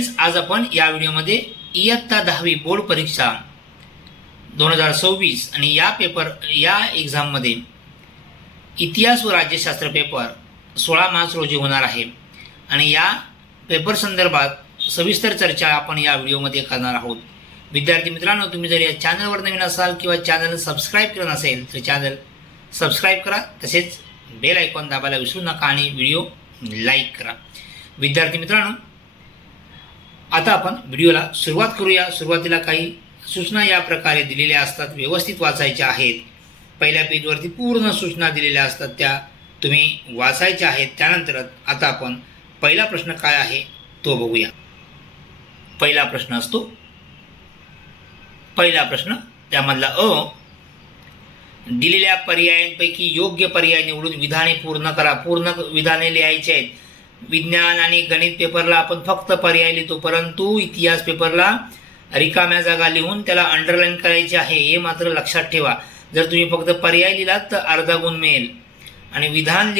Friends, आज आपण या व्हिडिओमध्ये इयत्ता 10वी बोर्ड परीक्षा 2026 आणि या एक्झाममध्ये इतिहास व राज्यशास्त्र पेपर 16 मार्च रोजी होणार आहे आणि या पेपर संदर्भात सविस्तर चर्चा आपण या व्हिडिओमध्ये करणार आहोत. विद्यार्थी मित्रांनो, तुम्ही जर या चॅनलवर नवीन असाल किंवा चॅनल सबस्क्राईब केलं नसेल तर चॅनल सबस्क्राईब करा, तसेच बेल आयकॉन दाबायला विसरू नका आणि व्हिडिओ लाईक करा. विद्यार्थी मित्रांनो, आता आपण व्हिडिओला सुरुवात करूया. सुरुवातीला काही सूचना या प्रकारे दिलेल्या असतात, व्यवस्थित वाचायच्या आहेत. पहिल्या पेजवरती पूर्ण सूचना दिलेल्या असतात, त्या तुम्ही वाचायच्या आहेत. त्यानंतर आता आपण पहिला प्रश्न काय आहे तो बघूया. पहिला प्रश्न असतो, पहिला प्रश्न त्यामधला अ, दिलेल्या पर्यायांपैकी योग्य पर्याय निवडून विधाने पूर्ण करा. पूर्ण विधाने लिहायची आहेत. विज्ञान आणि गणित पेपरला आपण फक्त पर्याय लिहितो, परंतु इतिहास पेपरला रिकाम्या जागा लिहून त्याला अंडरलाईन करायची आहे, हे मात्र लक्षात ठेवा. जर तुम्ही फक्त पर्याय लिहिलात तर अर्धा गुण मिळेल आणि विधान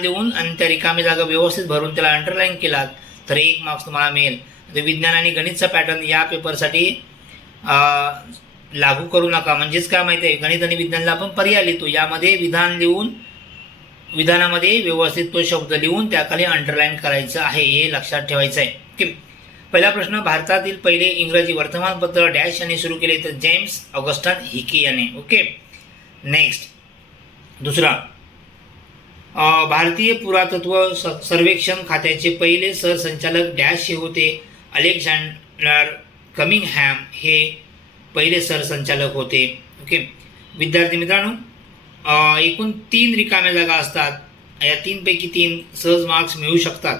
लिहून आणि त्या रिकाम्या जागा व्यवस्थित भरून त्याला अंडरलाईन केलात तर 1 मार्क्स तुम्हाला मिळेल. तर विज्ञान आणि गणितचा पॅटर्न या पेपरसाठी लागू करू नका. म्हणजेच काय माहिती आहे, गणित आणि विज्ञानला आपण पर्याय लिहितो, यामध्ये विधान लिहून विधानामध्ये व्यवस्थित तो शब्द लिहून त्याखाली अंडरलाईन करायचं आहे, हे लक्षात ठेवायचं आहे. ओके. पहिला प्रश्न, भारतातील पहिले इंग्रजी वर्तमानपत्र डॅश यांनी सुरू केले, तर जेम्स ऑगस्टन हिकी याने. ओके. नेक्स्ट, दुसरा, भारतीय पुरातत्व सर्वेक्षण खात्याचे पहिले सरसंचालक डॅश हे होते. अलेक्झांडर कमिंगहॅम हे पहिले सरसंचालक होते. ओके. विद्यार्थी मित्रांनो, एकूण 3 रिकाम्या जागा असतात. या 3 पैकी 3 सहज मार्क्स मिळू शकतात.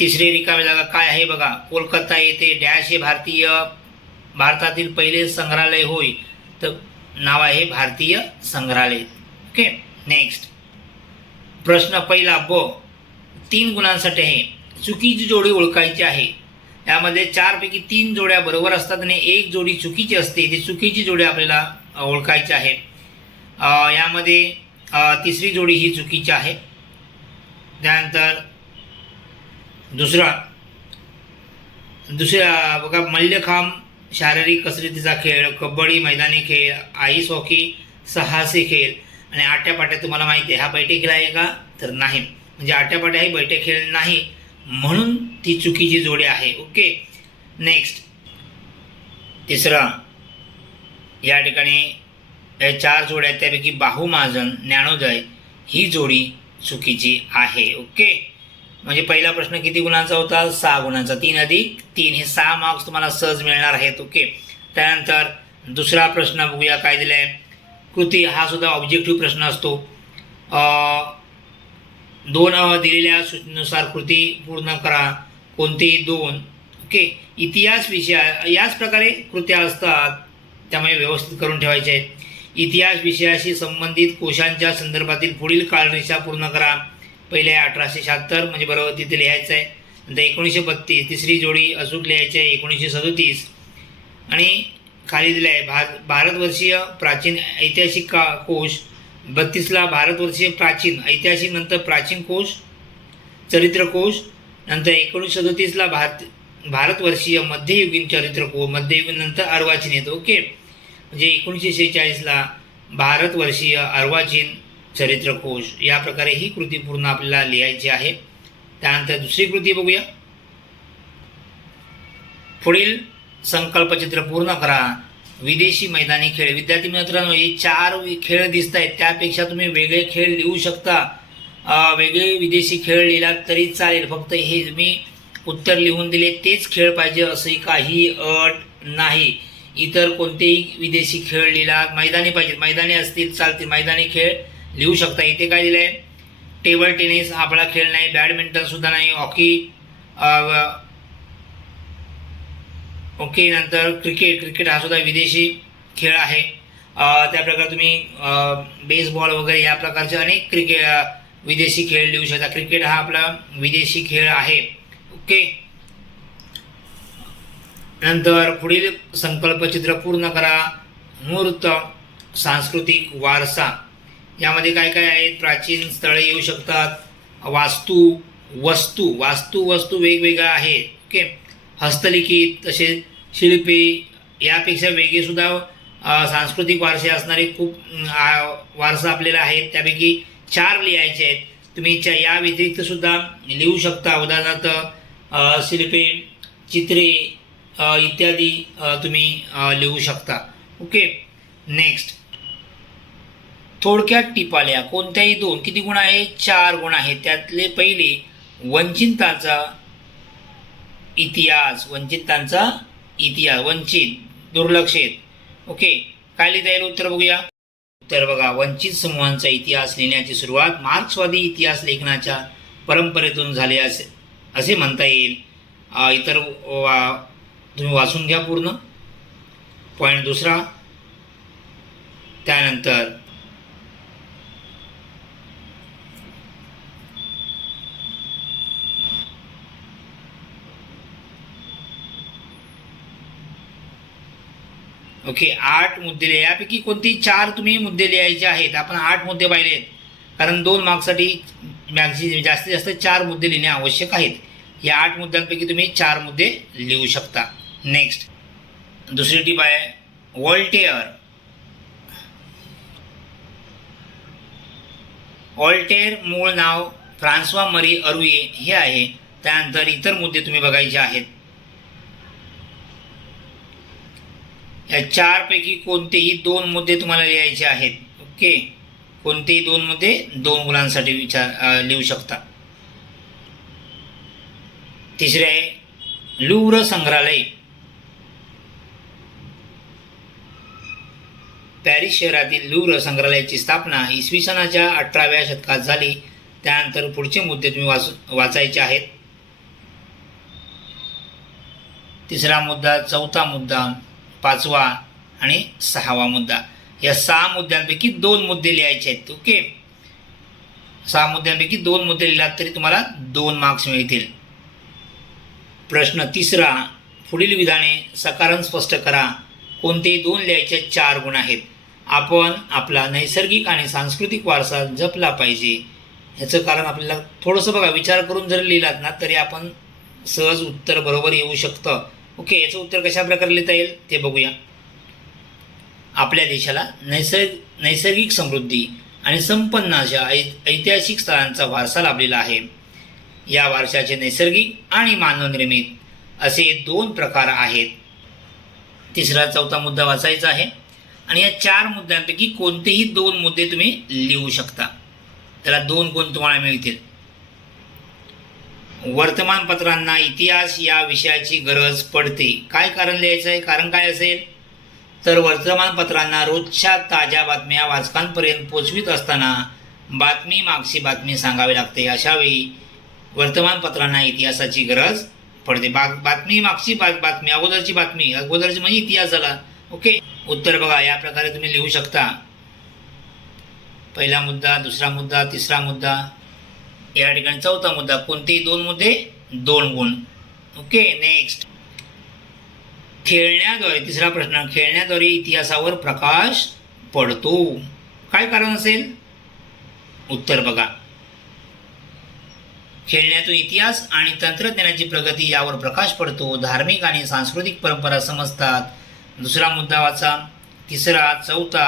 तिसरी रिकाम्या जागा काय आहे बघा, कोलकाता येथे डॅश हे भारतातील पहिले संग्रहालय होय, तर नाव आहे भारतीय संग्रहालय. ओके. नेक्स्ट प्रश्न पहिला ब, 3 गुणांसाठी आहे. चुकीची जोडी ओळखायची आहे. यामध्ये 4 पैकी 3 जोड्या बरोबर असतात आणि 1 जोडी चुकीची असते. ती चुकीची जोडी आपल्याला ओळखायची आहे. यामध्ये तिसरी जोडी ही चुकीची आहे. त्यानंतर दुसरा बघा, मल्लखांब शारीरिक कसरतीचा खेळ, कबड्डी मैदानी खेळ, आईस हॉकी साहसी खेळ आणि आट्यापाट्या तुम्हाला माहिती आहे हा बैठे खेळ आहे का, तर नाही. म्हणजे आट्यापाट्या हे बैठे खेळ नाही, म्हणून ती चुकीची जोडी आहे. ओके. नेक्स्ट तिसरा, या ठिकाणी 4 जोड्या त्यापैकी बाहुमाजन ज्ञानोदय ही जोडी चुकीची आहे. ओके. म्हणजे पहिला प्रश्न किती गुणांचा होता, 6 गुणांचा. 3 अधिक 3 हे 6 मार्क्स तुम्हाला सहज मिळणार आहेत. ओके. त्यानंतर दुसरा प्रश्न बघूया काय दिलं आहे. कृती हा सुद्धा ऑब्जेक्टिव्ह प्रश्न असतो. 2 दिलेल्या सूचनेनुसार कृती पूर्ण करा. कोणतेही 2. ओके. इतिहास विषय याच प्रकारे कृत्या असतात, त्यामुळे व्यवस्थित करून ठेवायचे आहेत. इतिहास विषयाशी संबंधित कोशांच्या संदर्भातील पुढील कालरेषा पूर्ण करा. पहिले 1876 म्हणजे बरोबर तिथे लिहायचं आहे. नंतर 1932 तिसरी जोडी अचूक लिहायची आहे. 1937 आणि खाली दिलं आहे भारतवर्षीय प्राचीन ऐतिहासिक कोश. 32ला भारतवर्षीय प्राचीन ऐतिहासिक, नंतर प्राचीन कोश चरित्रकोश. नंतर 1937ला भारतवर्षीय मध्ययुगीन चरित्रकोश, मध्ययुगीन नंतर अर्वाचीन येतो. ओके. म्हणजे 1946ला भारतवर्षीय अर्वाचीन चरित्रकोश. या प्रकारे ही कृती पूर्ण आपल्याला लिहायची आहे. त्यानंतर दुसरी कृती बघूया. पुढील संकल्पचित्र पूर्ण करा. विदेशी मैदानी खेळ. विद्यार्थी मित्रांनो, हे 4 खेळ दिसत आहेत, त्यापेक्षा तुम्ही वेगळे खेळ लिहू शकता. वेगळे विदेशी खेळ लिहिलात तरी चालेल, फक्त हे तुम्ही उत्तर लिहून दिले तेच खेळ पाहिजे अशी काही अट नाही. इतर कोणतेही विदेशी खेळ लिहिला, मैदानी पाहिजेत, मैदानी असतील चालतील, मैदानी खेळ लिहू शकता. इथे काय दिलं आहे, टेबल टेनिस हा आपला खेळ नाही, बॅडमिंटन सुद्धा नाही, हॉकी. ओके. नंतर क्रिकेट हा सुद्धा विदेशी खेळ आहे. त्याप्रकारे तुम्ही बेसबॉल वगैरे या प्रकारचे अनेक विदेशी खेळ लिहू शकता. क्रिकेट हा आपला विदेशी खेळ आहे. ओके. नंतर पुढील संकल्पचित्र पूर्ण करा. मूर्त सांस्कृतिक वारसा. यामध्ये काय काय आहेत, प्राचीन स्थळे येऊ शकतात, वास्तू, वस्तू वेगवेगळ्या आहेत. ओके, हस्तलिखित तसेच शिल्पे यापेक्षा वेगळे सुद्धा सांस्कृतिक वारसे असणारे खूप वारसा आपल्याला आहेत. त्यापैकी 4 लिहायचे आहेत. तुम्ही या व्यतिरिक्त सुद्धा लिहू शकता. उदाहरणार्थ शिल्पे, चित्रे इत्यादी तुम्ही लिहू शकता. ओके, नेक्स्ट थोडक्यात टिपाल्या. कोणत्याही 2 किती गुण आहे? 4 गुण आहेत. त्यातले पहिले वंचितांचा इतिहास. वंचित दुर्लक्षित. ओके, काय लिहिता येईल? उत्तर बघूया. उत्तर बघा, वंचित समूहांचा इतिहास लिहिण्याची सुरुवात मार्क्सवादी इतिहास लेखनाच्या परंपरेतून झाली असे म्हणता येईल. इतर तुम्ही वाचून घ्या पूर्ण. पॉईंट दुसरा, त्यानंतर ओके 8 मुद्दे लिहा. यापैकी कोणतेही 4 तुम्ही मुद्दे लिहायचे आहेत. आपण 8 मुद्दे पाहिलेत, कारण 2 मार्क्ससाठी जास्तीत जास्त 4 मुद्दे लिहिणे आवश्यक आहेत. या 8 मुद्द्यांपैकी तुम्ही 4 मुद्दे लिहू शकता. नेक्स्ट दुसरी टीप आहे व्हॉल्टेअर मूळ नाव फ्रान्सवा मरी अरुये हे आहे. त्यानंतर इतर मुद्दे तुम्ही बघायचे आहेत. या 4 पैकी कोणतेही 2 मुद्दे तुम्हाला लिहायचे आहेत. ओके, कोणतेही 2 मुद्दे 2 गुणांसाठी लिहू शकता. तिसरे आहे लुव्र संग्रहालय. पॅरिस शहरातील लुव्र संग्रहालयाची स्थापना इसवी सनाच्या 18व्या शतकात झाली. त्यानंतर पुढचे मुद्दे तुम्ही वाचायचे आहेत. तिसरा मुद्दा, चौथा मुद्दा, 5वा आणि 6वा मुद्दा. या 6 मुद्द्यांपैकी 2 मुद्दे लिहायचे आहेत. ओके, 6 मुद्द्यांपैकी 2 मुद्दे लिहिलात तरी तुम्हाला 2 मार्क्स मिळतील. प्रश्न तिसरा, पुढील विधाने सकारण स्पष्ट करा. कोणतेही 2 लिहायचे 4 गुण आहेत. आपण आपला नैसर्गिक आणि सांस्कृतिक वारसा जपला पाहिजे. याचं कारण आपल्याला थोडंसं बघा, विचार करून जर लिहिलात ना तरी आपण सहज उत्तर बरोबर येऊ शकतं. ओके, याचं उत्तर कशा प्रकारे लिहिता येईल ते बघूया. आपल्या देशाला नैसर्गिक समृद्धी आणि संपन्न अशा ऐतिहासिक स्थळांचा वारसा लाभलेला आहे. या वारशाचे नैसर्गिक आणि मानवनिर्मित असे 2 प्रकार आहेत. तिसरा चौथा मुद्दा वाचायचा आहे आणि या 4 मुद्द्यांपैकी कोणतेही 2 मुद्दे तुम्ही लिहू शकता. त्याला 2 गुण तुम्हाला मिळतील. वर्तमानपत्रांना इतिहास या विषयाची गरज पडते. काय कारण लिहायचं आहे? कारण काय असेल तर वर्तमानपत्रांना रोजच्या ताज्या बातम्या वाचकांपर्यंत पोचवित असताना बातमी मागची बातमी सांगावी लागते. अशावेळी वर्तमानपत्रांना इतिहासाची गरज पडते. बातमी मागची बातमी, अगोदरची म्हणजे इतिहास झाला. ओके, उत्तर बघा या प्रकारे तुम्ही लिहू शकता. पहिला मुद्दा, दुसरा मुद्दा, तिसरा मुद्दा, या ठिकाणी चौथा मुद्दा. कोणतेही 2 मुद्दे 2 गुण. ओके, नेक्स्ट खेळण्याद्वारे. तिसरा प्रश्न, खेळण्याद्वारे इतिहासावर प्रकाश पडतो. काय कारण असेल? उत्तर बघा. खेळण्यातून इतिहास आणि तंत्रज्ञानाची प्रगती यावर प्रकाश पडतो. धार्मिक आणि सांस्कृतिक परंपरा समजतात. दुसरा मुद्दा वाचा. तिसरा, चौथा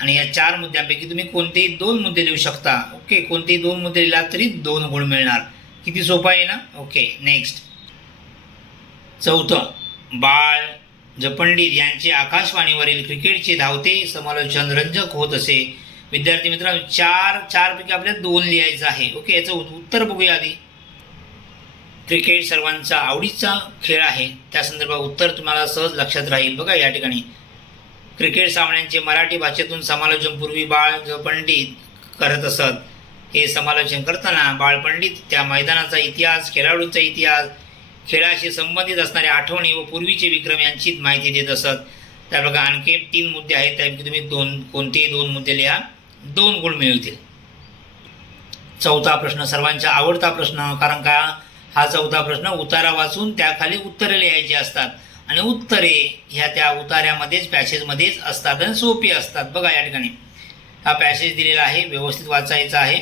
आणि या 4 मुद्द्यांपैकी तुम्ही कोणतेही 2 मुद्दे लिहू शकता. ओके, कोणतेही 2 मुद्दे लिहिला तरी 2 गुण मिळणार. किती सोपं आहे ना? ओके, नेक्स्ट चौथं, बाळ जपंडित यांचे आकाशवाणीवरील क्रिकेटचे धावते समालोचन रंजक होत असे. विद्यार्थी मित्रांनो, 4 पैकी आपल्याला 2 लिहायचं आहे. ओके, याचं उत्तर बघूया आधी. क्रिकेट सर्वांचा आवडीचा खेळ आहे. त्या संदर्भात उत्तर तुम्हाला सहज लक्षात राहील. बघा या ठिकाणी क्रिकेट सामन्यांचे मराठी भाषेतून समालोचन पूर्वी बाळ पंडित करत असत. हे समालोचन करताना बाळ पंडित त्या मैदानाचा इतिहास, खेळाडूंचा इतिहास, खेळाशी संबंधित असणाऱ्या आठवणी व पूर्वीचे विक्रम यांची माहिती देत असत. त्या बघा आणखी 3 मुद्दे आहेत. त्यापैकी तुम्ही कोणतेही 2 मुद्दे लिहा, 2 गुण मिळतील. चौथा प्रश्न सर्वांचा आवडता प्रश्न. कारण का हा चौथा प्रश्न उतारा वाचून त्याखाली उत्तरे लिहायची असतात आणि उत्तरे ह्या त्या उतार्यामध्येच पॅसेजमध्येच असतात आणि सोपी असतात. बघा या ठिकाणी हा पॅसेज दिलेला आहे, व्यवस्थित वाचायचा आहे.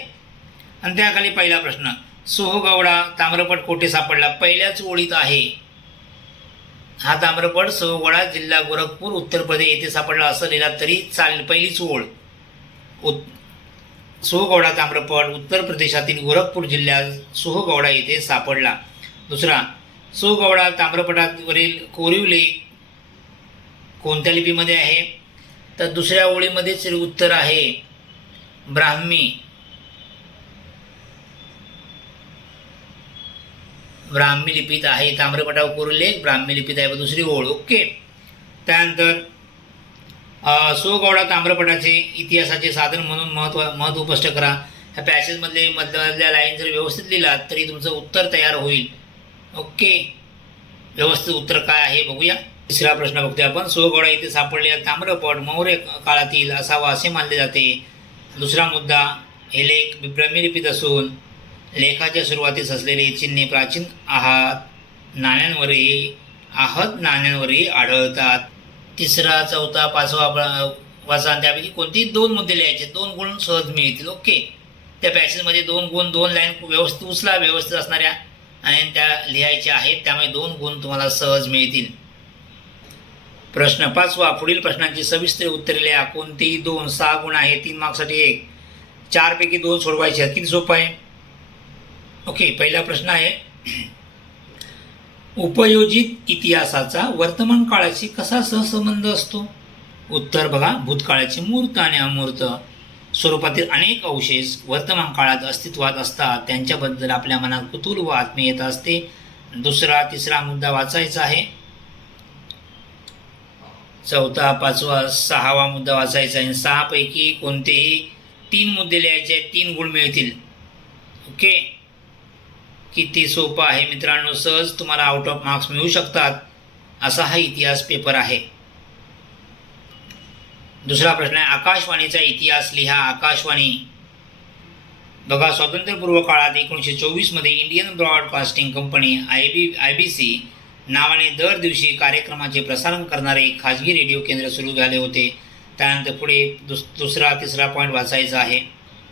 आणि त्याखाली पहिला प्रश्न, सोहगवडा ताम्रपट कोठे सापडला? पहिल्याच ओळीत आहे. हा ताम्रपट सोहगवडा जिल्हा गोरखपूर उत्तर प्रदेश येथे सापडला असं लिहिला तरी चालेल. पहिलीच ओळ. सोहगवडा ताम्रपट उत्तर प्रदेशातील गोरखपूर जिल्ह्यात सोहगवडा येथे सापडला. दुसरा, सोहगवडा ताम्रपटावरील कोरीव लेख कोणत्या लिपीमध्ये आहे? तर दुसऱ्या ओळीमध्येच उत्तर आहे, ब्राह्मी. ब्राह्मी लिपीत आहे. ताम्रपटावर कोरीव लेख ब्राह्मी लिपीत आहे. दुसरी ओळ. ओके. त्यानंतर सोहगवडा ताम्रपटाचे इतिहासाचे साधन म्हणून महत्त्व स्पष्ट करा. ह्या मधल्या लाईन जर व्यवस्थित लिहिलात तरी तुमचं उत्तर तयार होईल. ओके. व्यवस्थित उत्तर काय आहे बघूया. तिसरा प्रश्न बघतोय आपण. सोहगवडा येथे सापडलेला ताम्रपट मौर्य काळातील असावा असे मानले जाते. दुसरा मुद्दा, हे लेख ब्राह्मी लिपीत असून लेखाच्या सुरुवातीस असलेले चिन्हे प्राचीन आहत नाण्यांवरही आढळतात. तिसरा, चौथा, पाचवा वाचा. त्यापैकी कोणतेही 2 मुद्दे लिहायचे. 2 गुण सहज मिळतील. ओके. त्या पॅसेजमध्ये 2 गुण, 2 लाईन व्यवस्थित उचला, व्यवस्थित असणाऱ्या आणि त्या लिहायच्या आहेत. त्यामुळे 2 गुण तुम्हाला सहज मिळतील. प्रश्न 5वा. पुढील प्रश्नांची सविस्तर उत्तरे लिहा. कोणतेही 2, 6 गुण आहे. 3 मार्क्ससाठी 1. 4 पैकी 2 सोडवायचे आहेत. किती सोपं आहे. ओके. पहिला प्रश्न आहे, उपयोजित इतिहासाचा वर्तमान काळाशी कसा सहसंबंध असतो? उत्तर बघा, भूतकाळाचे मूर्त आणि अमूर्त स्वरूपातील अनेक अवशेष वर्तमान काळात अस्तित्वात असतात. त्यांच्याबद्दल आपल्या मनात कुतूहल व आत्मीयता असते. दुसरा, तिसरा मुद्दा वाचायचा आहे. चौथा, पाचवा, 6वा मुद्दा वाचायचा आहे. 6 पैकी कोणतेही 3 मुद्दे लिहायचे आहेत. 3 गुण मिळतील. ओके. किती सोपं आहे मित्रांनो. सहज तुम्हाला आउट ऑफ मार्क्स मिळू शकतात असा हा इतिहास पेपर आहे. दुसरा प्रश्न आहे, आकाशवाणीचा इतिहास लिहा. आकाशवाणी बघा, स्वातंत्र्यपूर्व काळात 1924 मध्ये इंडियन ब्रॉडकास्टिंग कंपनी IBC नावाने दर दिवशी कार्यक्रमाचे प्रसारण करणारे खाजगी रेडिओ केंद्र सुरू झाले होते. त्यानंतर पुढे दुसरा, तिसरा पॉईंट वाचायचा आहे.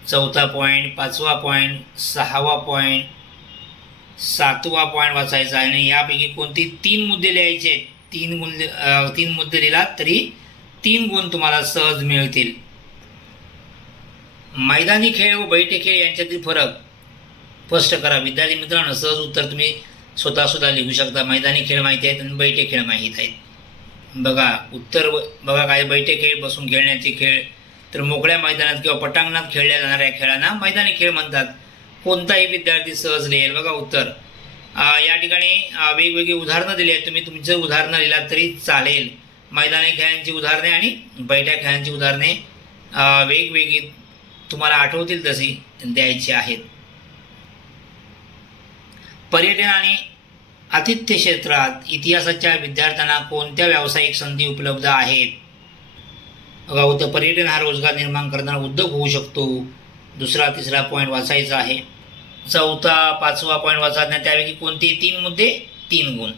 चौथा पॉईंट, 5वा पॉईंट, 6वा पॉईंट, 7वा पॉईंट वाचायचा आहे. आणि यापैकी कोणती 3 मुद्दे लिहायचे. 3 मुद्दे लिहिलात तरी 3 गुण तुम्हाला सहज मिळतील. मैदानी खेळ व बैठे खेळ यांच्यातील फरक स्पष्ट करा. विद्यार्थी मित्रांनो, सहज उत्तर तुम्ही स्वतःसुद्धा लिहू शकता. मैदानी खेळ माहिती आहेत आणि बैठे खेळ माहीत आहेत. बघा उत्तर बघा काय. बैठे खेळ बसून खेळण्याचे खेळ, तर मोकळ्या मैदानात किंवा पटांगणात खेळल्या जाणाऱ्या खेळांना मैदानी खेळ म्हणतात. कोणताही विद्यार्थी सहज लिहेल. बघा उत्तर. या ठिकाणी वेगवेगळी उदाहरणं दिली आहेत. तुम्ही तुमचं उदाहरणं लिहिलात तरी चालेल. मैदानी खेळांची उदाहरणे आणि बैठ्या खेळांची उदाहरणे वेगवेगळी तुम्हाला आठवतील तशी द्यायची आहेत. पर्यटन आणि आतिथ्य क्षेत्रात इतिहासाच्या विद्यार्थ्यांना कोणत्या व्यावसायिक संधी उपलब्ध आहेत? बघा उत्तर, पर्यटन हा रोजगार निर्माण करणारा उद्योग होऊ शकतो. दुसरा, तिसरा पॉईंट वाचायचा आहे. चौथा, 5वा पॉईंट वाचायचा. त्यापैकी कोणते 3 मुद्दे 3 गुण.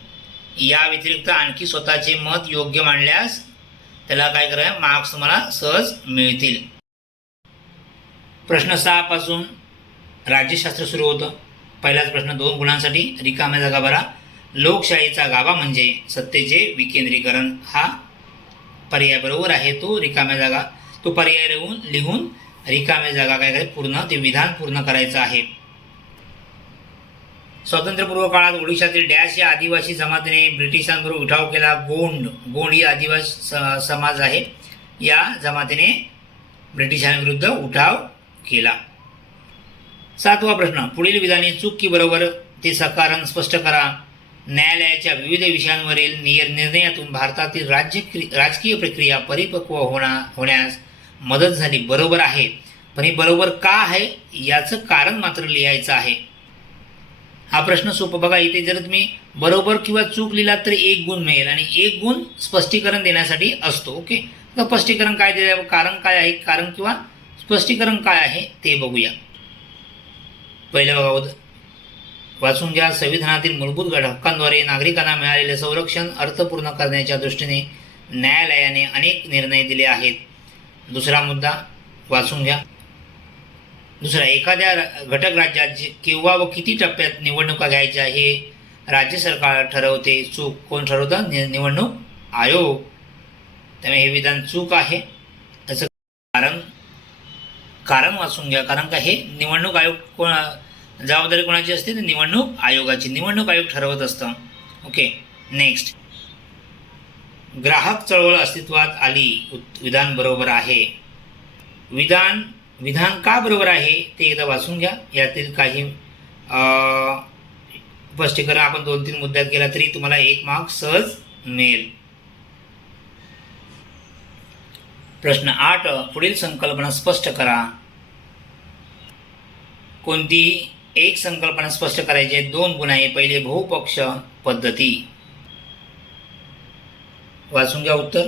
या व्यतिरिक्त आणखी स्वतःचे मत योग्य मांडल्यास त्याला काय करा, मार्क्स तुम्हाला सहज मिळतील. प्रश्न 6 पासून राज्यशास्त्र सुरू होतं. पहिलाच प्रश्न 2 गुणांसाठी. रिकाम्या जागा भरा. लोकशाहीचा गाभा म्हणजे सत्तेचे विकेंद्रीकरण. हा पर्याय बरोबर आहे. तो रिकाम्या जागा, तो पर्याय लिहून रिकाम्या जागा काय करायचं, पूर्ण ते विधान पूर्ण करायचं आहे. स्वातंत्र्यपूर्व काळात ओडिशातील डॅश या आदिवासी जमातीने ब्रिटिशांबरोबर उठाव केला. गोंड ही आदिवासी समाज आहे. या जमातीने ब्रिटिशांविरुद्ध उठाव केला. 7वा प्रश्न, पुढील विधाने चूक की बरोबर ते कारण स्पष्ट करा. न्यायालयाच्या विविध विषयांवरील निर्णयातून भारतातील राजकीय प्रक्रिया परिपक्व होण्यास मदत झाली. बरोबर आहे. पण हे बरोबर का आहे याचं कारण मात्र लिहायचं आहे. हा प्रश्न सोपा. बघा इथे जर तुम्ही बरोबर किंवा चूक लिहिलात तरी 1 गुण मिळेल आणि 1 गुण स्पष्टीकरण देण्यासाठी असतो. ओके. तर स्पष्टीकरण काय दिलं, कारण काय आहे, कारण किंवा स्पष्टीकरण काय आहे ते बघूया. पहिलं बघा, वाचून घ्या. संविधानातील मूलभूत हक्कांद्वारे नागरिकांना मिळालेले संरक्षण अर्थपूर्ण करण्याच्या दृष्टीने न्यायालयाने अनेक निर्णय दिले आहेत. दुसरा मुद्दा वाचून घ्या. दुसरा, एखाद्या घटक राज्यात केव्हा व किती टप्प्यात निवडणुका घ्यायच्या हे राज्य सरकार ठरवते. चूक. कोण ठरवतं? निवडणूक आयोग. त्यामुळे हे विधान चूक आहे. त्याचं कारण वाचून घ्या. कारण का, हे निवडणूक आयोग जबाबदारी कोणाची असते? तर निवडणूक आयोगाची. निवडणूक आयोग ठरवत असतं. ओके. नेक्स्ट, ग्राहक चळवळ अस्तित्वात आली. विधान बरोबर आहे. विधान का बरोबर आहे ते एकदा वाचून घ्या. यातील काही स्पष्टीकरण आपण 2-3 मुद्द्यात केला तरी तुम्हाला 1 मार्क सहज मिळेल. प्रश्न 8, पुढील संकल्पना स्पष्ट करा. कोणतीही एक संकल्पना स्पष्ट करायची आहे. 2 गुण आहे. पहिले, बहुपक्ष पद्धती. वाचून घ्या उत्तर.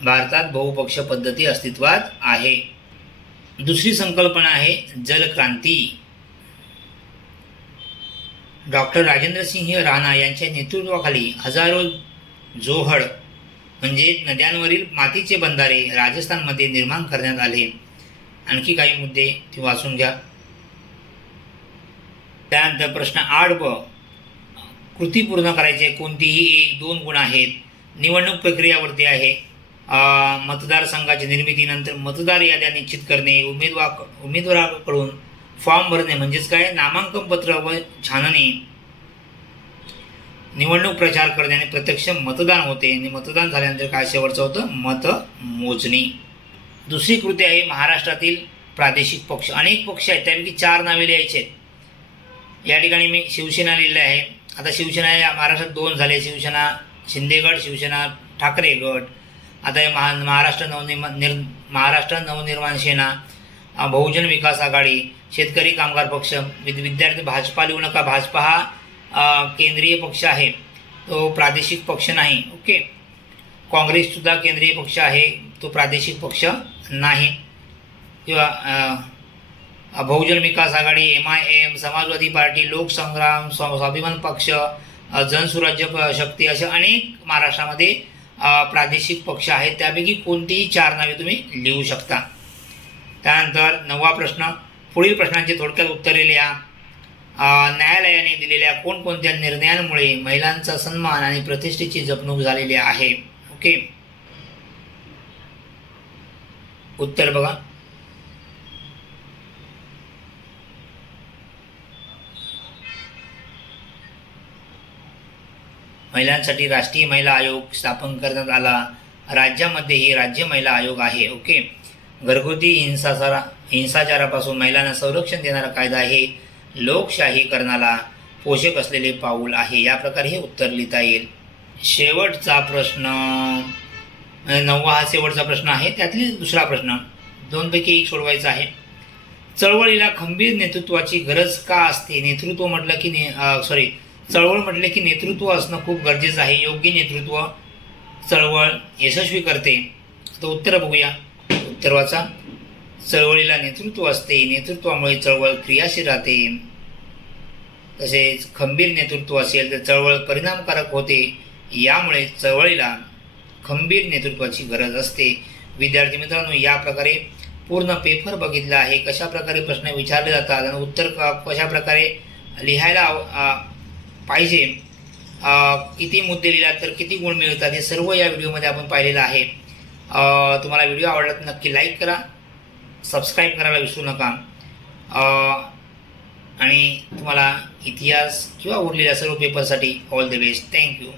भारतात बहुपक्ष पद्धती अस्तित्वात आहे. दुसरी संकल्पना आहे जलक्रांती. डॉक्टर राजेंद्र सिंह राणा यांच्या नेतृत्वाखाली हजारो जोहड म्हणजे नद्यांवरील मातीचे बंधारे राजस्थानमध्ये निर्माण करण्यात आले. आणखी काही मुद्दे ते वाचून घ्या. त्यानंतर प्रश्न 8ब, कृती पूर्ण करायची आहे. कोणतीही 1-2 गुण आहेत. निवडणूक प्रक्रियावरती आहे. मतदारसंघाची निर्मितीनंतर मतदार याद्या निश्चित करणे, उमेदवाराकडून फॉर्म भरणे म्हणजेच काय, नामांकन पत्र व छाननी, निवडणूक प्रचार करणे आणि प्रत्यक्ष मतदान होते. आणि मतदान झाल्यानंतर काय शेवटचं होतं? मतमोजणी. दुसरी कृती आहे महाराष्ट्रातील प्रादेशिक पक्ष. अनेक पक्ष आहेत, त्यापैकी 4 नावे लिहायचे आहेत. या ठिकाणी मी शिवसेना लिहिलं आहे. आता शिवसेना या महाराष्ट्रात 2 झाले. शिवसेना शिंदे गट, शिवसेना ठाकरे गट. आता हे महाराष्ट्र नवनिर्माण सेना, बहुजन विकास आघाडी, शेतकरी कामगार पक्ष, विद्यार्थी. भाजपा लिहू नका. भाजपा हा केंद्रीय पक्ष आहे, तो प्रादेशिक पक्ष नाही. ओके. काँग्रेससुद्धा केंद्रीय पक्ष आहे, तो प्रादेशिक पक्ष नाही. किंवा बहुजन विकास आघाडी, MIM, समाजवादी पार्टी, लोकसंग्राम, स्वाभिमान पक्ष, जनसुराज्य शक्ती, असे अनेक महाराष्ट्रामध्ये प्रादेशिक पक्ष आहेत. त्यापैकी कोणतीही 4 नावे तुम्ही लिहू शकता. त्यानंतर 9वा प्रश्न, पुढील प्रश्नांची थोडक्यात उत्तरे लिहा. न्यायालयाने दिलेल्या कोणकोणत्या निर्णयांमुळे महिलांचा सन्मान आणि प्रतिष्ठेची जपणूक झालेली आहे? ओके. उत्तर बघा. महिलांसाठी राष्ट्रीय महिला आयोग स्थापन करण्यात आला. राज्यामध्येही राज्य महिला आयोग आहे. ओके. घरगुती हिंसाचारापासून महिलांना संरक्षण देणारा कायदा हे लोकशाहीकरणाला पोषक असलेले पाऊल आहे. या प्रकारे हे उत्तर लिहिता येईल. शेवटचा प्रश्न 9वा हा शेवटचा प्रश्न आहे. त्यातली दुसरा प्रश्न 2 पैकी 1 सोडवायचा आहे. चळवळीला खंबीर नेतृत्वाची गरज का असते? नेतृत्व म्हटलं की चळवळ म्हटले की नेतृत्व असणं खूप गरजेचं आहे. योग्य नेतृत्व चळवळ यशस्वी करते. तर उत्तर बघूया. उत्तर वाचा. चळवळीला नेतृत्व असते, नेतृत्वामुळे चळवळ क्रियाशील राहते. तसेच खंबीर नेतृत्व असेल तर चळवळ परिणामकारक होते. यामुळे चळवळीला खंबीर नेतृत्वाची गरज असते. विद्यार्थी मित्रांनो, या प्रकारे पूर्ण पेपर बघितला आहे. कशा प्रकारे प्रश्न विचारले जातात आणि उत्तर कशा प्रकारे लिहायला पाहिजे, किती मुद्दे लिहिलात तर किती गुण मिळतात, हे सर्व या व्हिडिओमध्ये आपण पाहिलेलं आहे. तुम्हाला व्हिडिओ आवडला तर नक्की लाईक करा, सबस्क्राईब करायला विसरू नका. आणि तुम्हाला इतिहास किंवा उरलेल्या सर्व पेपरसाठी ऑल द बेस्ट. थँक्यू.